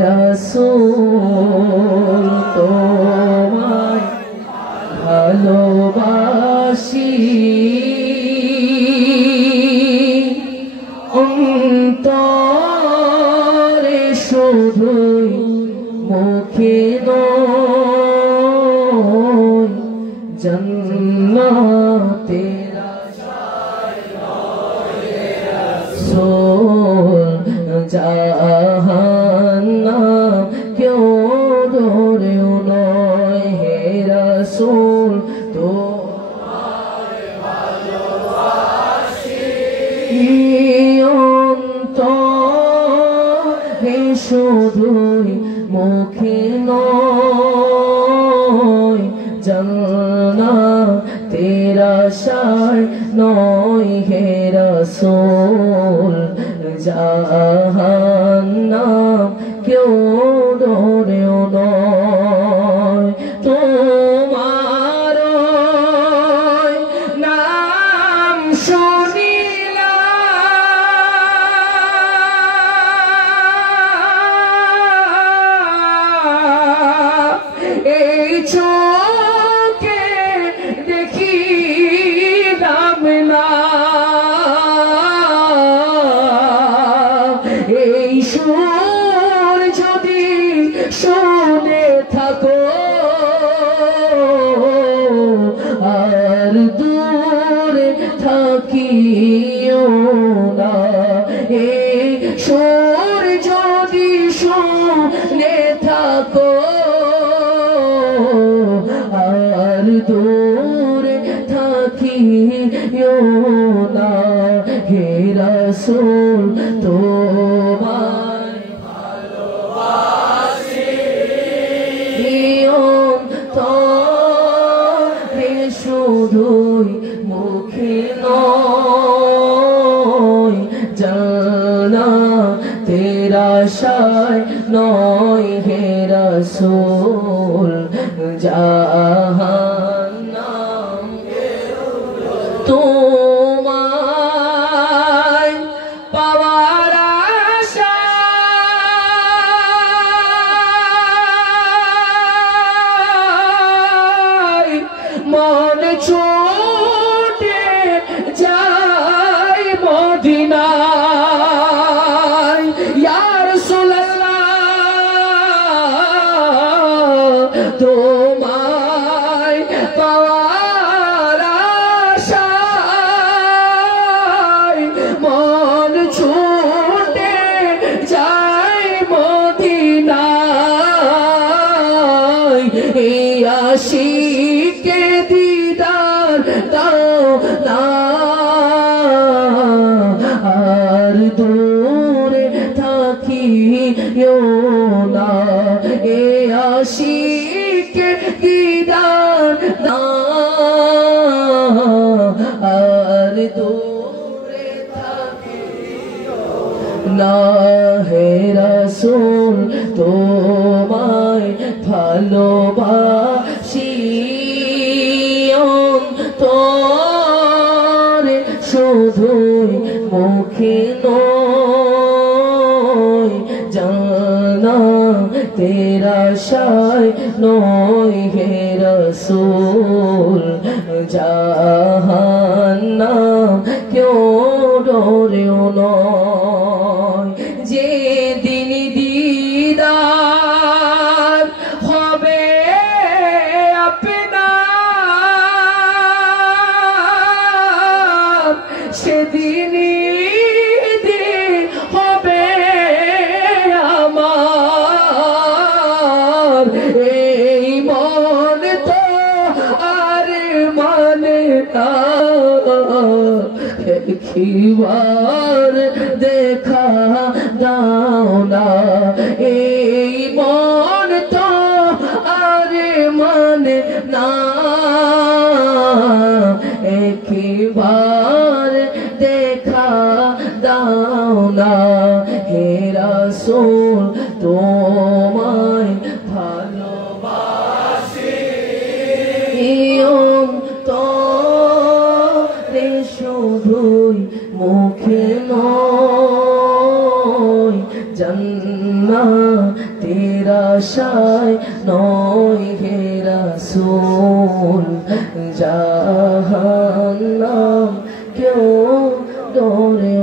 রাসূল তোমায় ভালোবাসি অন্তরে শুধুই মুখে নয় জান্নাতের আশায় নয় রাসূল জাহান্নাম কেউ ডরেও নয় হে রাসূল তোমায় ভালোবাসি অন্তরে শুধুই মুখে নয় জান্নাতের আশায় নয় হে রাসূল জাহান্নাম কেউ ডরেও নয় তোমার নাম শুনিলাম এই চোখে দেখিলাম না এই সুর যদি শুনে থাকো আর দূরে থাকিও না এই সুর যদি শুনে থাকো আর দূরে থাকিও না হে রাসূল তোমায় ভালোবাসি অন্তরে শুধুই মুখে নয় জান্নাতের আশায় নয় হে রাসূল জাহান্নাম তোমায় পাওয়ার আশায় মন ছুটে যায় মদিনায় ইয়া রাসূলুল্লাহ তোমায় পাওয়ার আশায় মন ছুটে যায় মদিনায় এই আশিকে দিদার দাও না আর দূরে থাকিও না এই আশিকে দিদার দাও আর দূরে থাকিও না হে রাসূল তোমায় ভালোবাসি অন্তরে শুধুই মুখে নয় জান্নাতের আশায় নয় হে রাসূল জাহান্নাম কেউ ডরেও নয় যেদিন দিদার হবে আপনার সেদিনই হবে আমার এই মন তো আর মানে না একবার দেখা দাও না এই মন তো আর মানে না একবার দেখা দাও না হে রাসূল তোমায় ভালোবাসি অন্তরে শুধুই মুখে নয় জান্নাত তেরা শায় নয় হে রাসূল জাহান্নাম কেউ ডরে